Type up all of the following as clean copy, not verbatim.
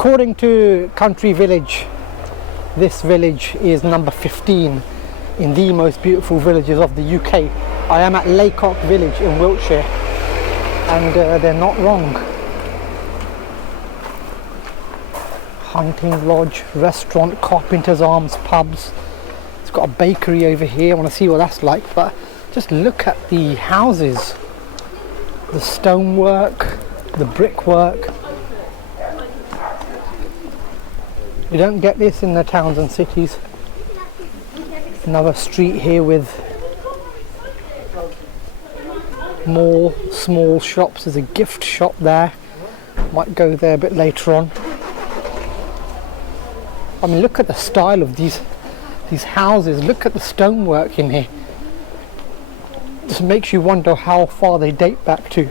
According to Country Village, this village is number 15 in the most beautiful villages of the UK. I am at Laycock Village in Wiltshire, and they're not wrong. Hunting lodge, restaurant, Carpenter's Arms, pubs. It's got a bakery over here. I want to see what that's like, but just look at the houses, the stonework, the brickwork. You don't get this in the towns and cities. Another street here with more small shops. There's a gift shop there. Might go there a bit later on. I mean, look at the style of these houses. Look at the stonework in here. Just makes you wonder how far they date back to.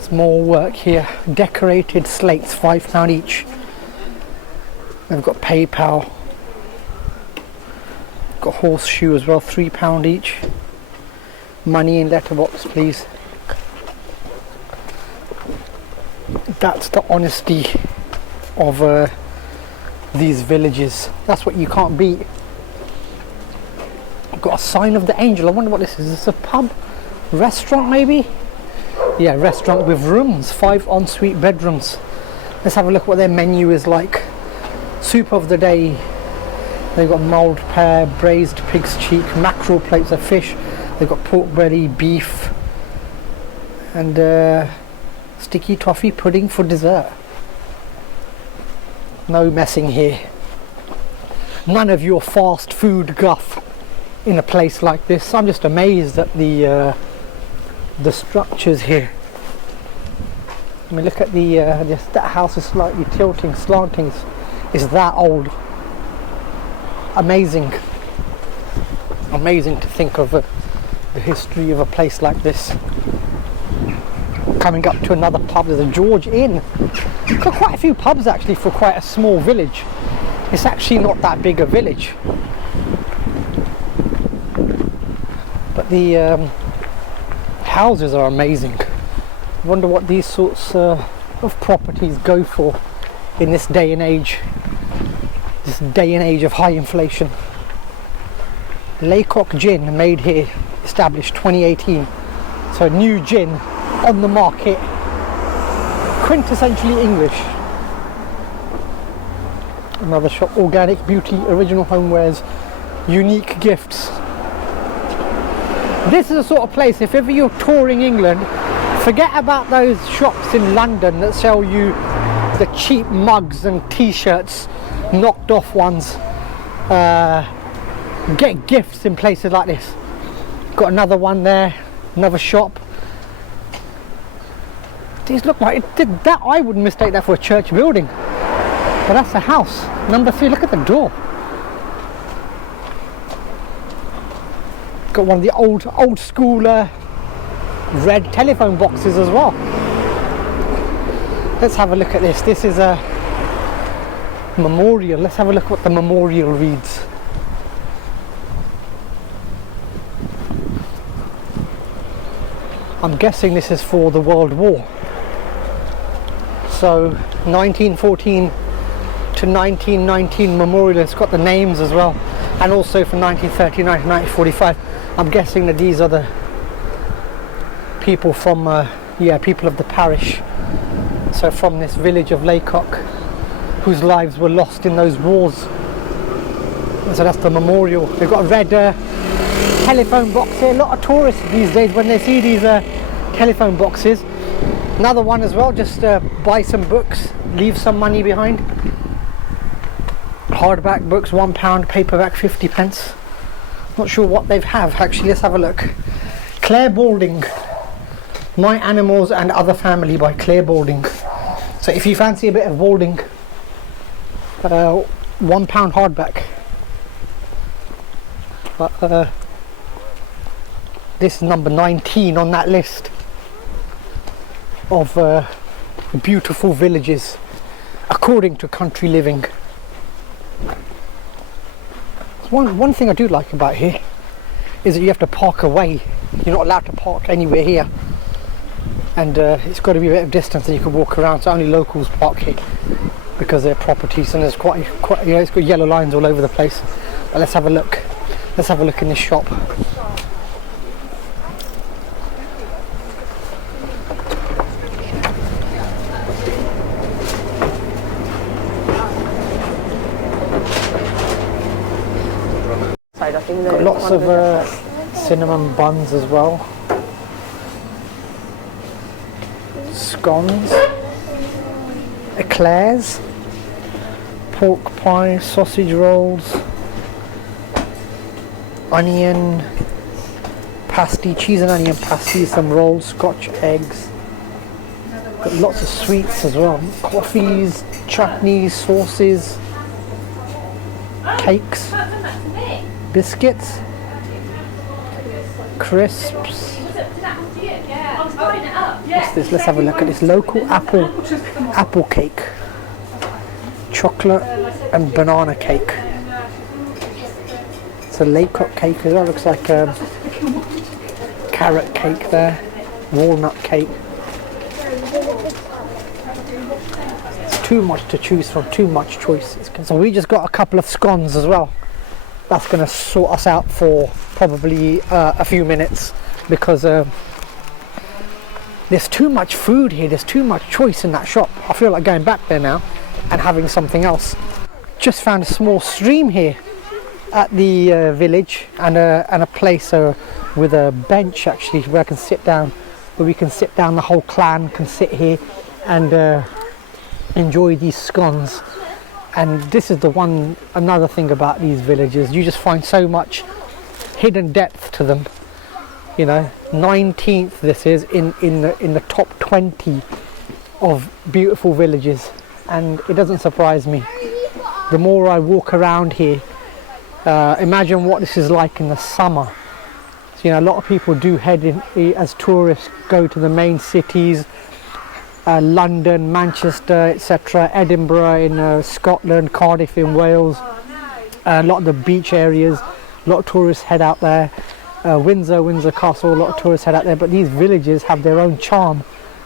Small work here. Decorated slates, £5 each. They've got PayPal. Got horseshoe as well, £3 each. Money in letterbox, please. That's the honesty of these villages. That's what you can't beat. Got a sign of the angel. I wonder what this is. Is this a pub? Restaurant maybe? Yeah, restaurant with rooms. 5 ensuite bedrooms. Let's have a look what their menu is like. Soup of the day. They've got mulled pear, braised pig's cheek, mackerel plates of fish. They've got pork belly, beef, and sticky toffee pudding for dessert. No messing here. None of your fast food guff in a place like this. I'm just amazed at the structures here. I mean, look at that house is slightly tilting, slanting. It's that old. Amazing to think of the history of a place like this. Coming up to another pub, there's a George Inn. Got quite a few pubs actually for quite a small village. It's actually not that big a village, but the houses are amazing. I wonder what these sorts of properties go for in this day and age. This day and age of high inflation. Laycock gin, made here, established 2018. So new gin on the market, quintessentially English. Another shop, organic beauty, original homewares, unique gifts. This is the sort of place, if ever you're touring England, forget about those shops in London that sell you the cheap mugs and t-shirts, knocked off ones. Get gifts in places like this. Got another one there, another shop. These look like that. I wouldn't mistake that for a church building, but that's a house. Number 3. Look at the door. Got one of the old school red telephone boxes as well. Let's have a look at this. This is a memorial. Let's have a look what the memorial reads. I'm guessing this is for the World War. So 1914 to 1919 memorial. It's got the names as well, and also from 1939 to 1945. I'm guessing that these are the people from people of the parish. So from this village of Laycock, whose lives were lost in those wars. So that's the memorial. They've got a red telephone box here. A lot of tourists these days, when they see these telephone boxes. Another one as well, just buy some books, leave some money behind. Hardback books, £1, paperback 50p. Not sure what they have actually. Let's have a look. Claire Balding, My Animals and Other Family by Claire Balding. So if you fancy a bit of Balding, £1 hardback. But this is number 19 on that list of beautiful villages according to Country Living. One thing I do like about here is that you have to park away. You're not allowed to park anywhere here. and it's got to be a bit of distance that you can walk around, so only locals park here because they're properties, and there's quite yeah, it's got yellow lines all over the place. But let's have a look in this shop. Got lots of cinnamon buns as well, scones, eclairs, pork pie, sausage rolls, onion pasty, cheese and onion pasty, some rolls, scotch eggs. Got lots of sweets as well, coffees, chutneys, sauces, cakes, biscuits, crisps. What's this? Let's have a look at this. Local apple cake, chocolate and banana cake. It's a Laycock cake as well. Looks like a carrot cake there, walnut cake. It's too much to choose from, too much choice. So we just got a couple of scones as well. That's going to sort us out for probably a few minutes, because there's too much food here, there's too much choice in that shop. I feel like going back there now and having something else. Just found a small stream here at the village, and a place with a bench actually where I can sit down, where we can sit down, the whole clan can sit here and enjoy these scones. And this is another thing about these villages, you just find so much hidden depth to them. You know, 19th this is in the top 20 of beautiful villages, and it doesn't surprise me. The more I walk around here, imagine what this is like in the summer. So, you know, a lot of people do head in as tourists, go to the main cities, London, Manchester, etc., Edinburgh in Scotland, Cardiff in Wales, a lot of the beach areas, a lot of tourists head out there. Windsor Castle, a lot of tourists head out there, but these villages have their own charm,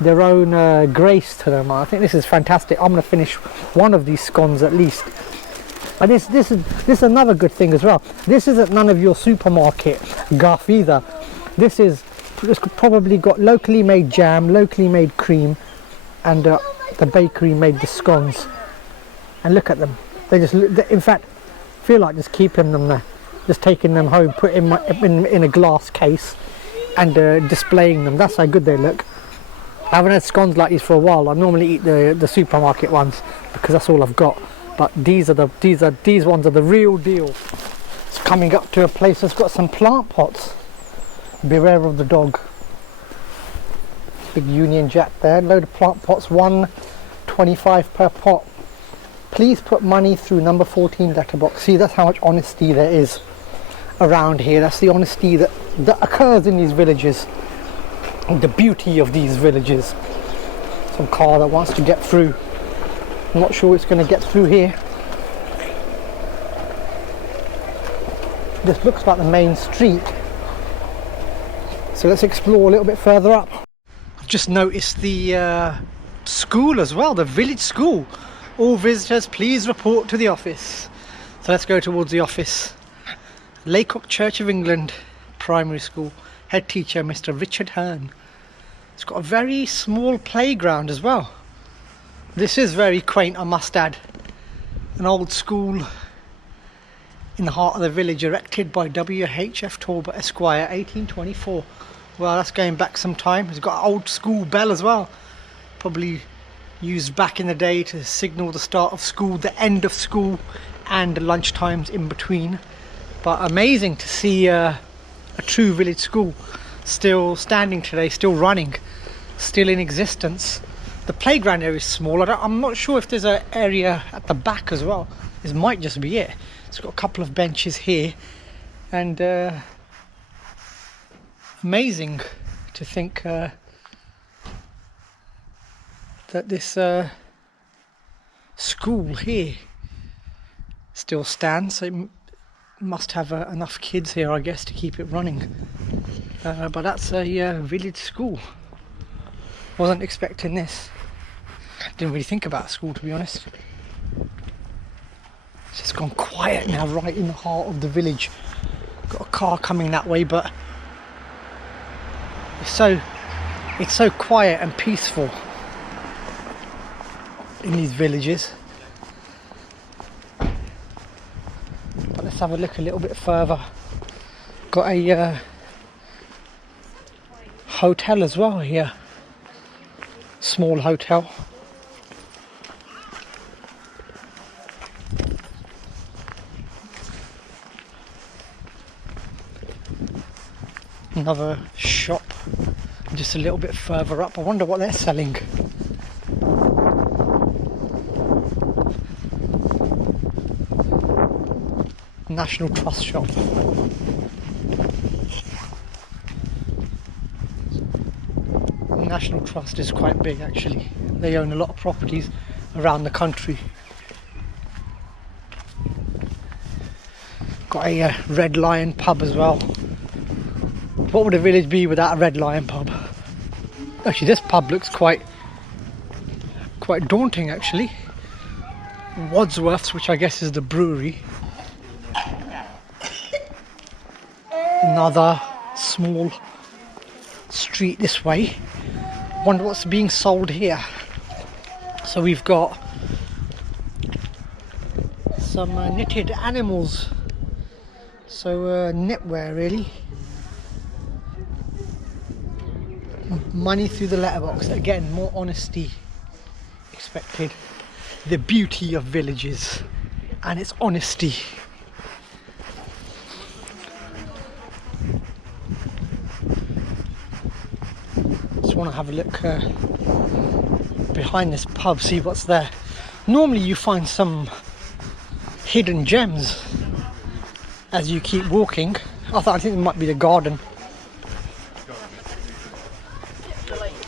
their own grace to them. I think this is fantastic. I'm going to finish one of these scones at least. And this is another good thing as well. This isn't none of your supermarket guff either. It's probably got locally made jam, locally made cream, and the bakery made the scones. And look at them. They just, in fact, feel like just keeping them there. Just taking them home, put in a glass case and displaying them. That's how good they look. I haven't had scones like these for a while. I normally eat the supermarket ones because that's all I've got. But these ones are the real deal. It's coming up to a place that's got some plant pots. Beware of the dog. Big Union Jack there. Load of plant pots. $1.25 per pot. Please put money through number 14 letterbox. See, that's how much honesty there is around here. That's the honesty that occurs in these villages, the beauty of these villages. Some car that wants to get through. I'm not sure it's going to get through here. This looks like the main street, so let's explore a little bit further up. I've just noticed the school as well, the village school. All visitors please report to the office. So let's go towards the office. Lacock Church of England Primary School, head teacher Mr. Richard Hearn. It's got a very small playground as well. This is very quaint, I must add. An old school in the heart of the village, erected by W.H.F. Talbot Esquire, 1824. Well, that's going back some time. It's got an old school bell as well, probably used back in the day to signal the start of school, the end of school, and lunch times in between. But amazing to see a true village school still standing today, still running, still in existence. The playground area is small. I'm not sure if there's an area at the back as well. This might just be it. It's got a couple of benches here, and amazing to think that this school here still stands. So it must have enough kids here, I guess, to keep it running. But that's a village school. Wasn't expecting this. Didn't really think about school, to be honest. It's just gone quiet now, right in the heart of the village. Got a car coming that way, but it's so quiet and peaceful in these villages. But let's have a look a little bit further. Got a hotel as well here. Small hotel. Another shop just a little bit further up. I wonder what they're selling. National Trust shop. National Trust is quite big actually. They own a lot of properties around the country. Got a Red Lion pub as well. What would a village be without a Red Lion pub? Actually, this pub looks quite daunting actually. Wadsworth's, which I guess is the brewery. Another small street this way. Wonder what's being sold here. So we've got some knitted animals. So knitwear really. Money through the letterbox. Again, more honesty expected. The beauty of villages and its honesty. Just want to have a look behind this pub, see what's there. Normally you find some hidden gems as you keep walking. I think it might be the garden.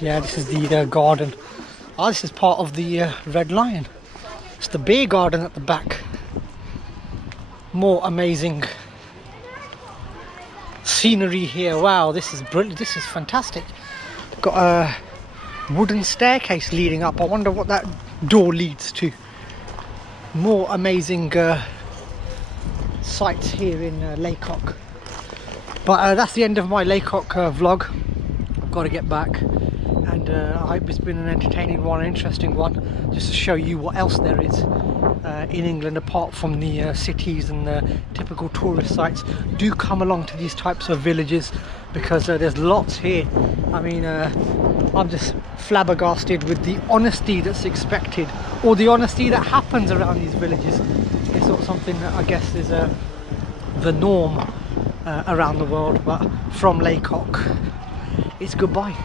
Yeah, this is the garden. Oh, this is part of the Red Lion. It's the beer garden at the back. More amazing scenery here. Wow, this is brilliant. This is fantastic. Got a wooden staircase leading up. I wonder what that door leads to. More amazing sights here in Laycock. But that's the end of my Laycock vlog. I've got to get back. And I hope it's been an entertaining one, an interesting one, just to show you what else there is in England apart from the cities and the typical tourist sites. Do come along to these types of villages because there's lots here. I mean, I'm just flabbergasted with the honesty that's expected, or the honesty that happens around these villages. It's not something that I guess is the norm around the world, but from Laycock, it's goodbye.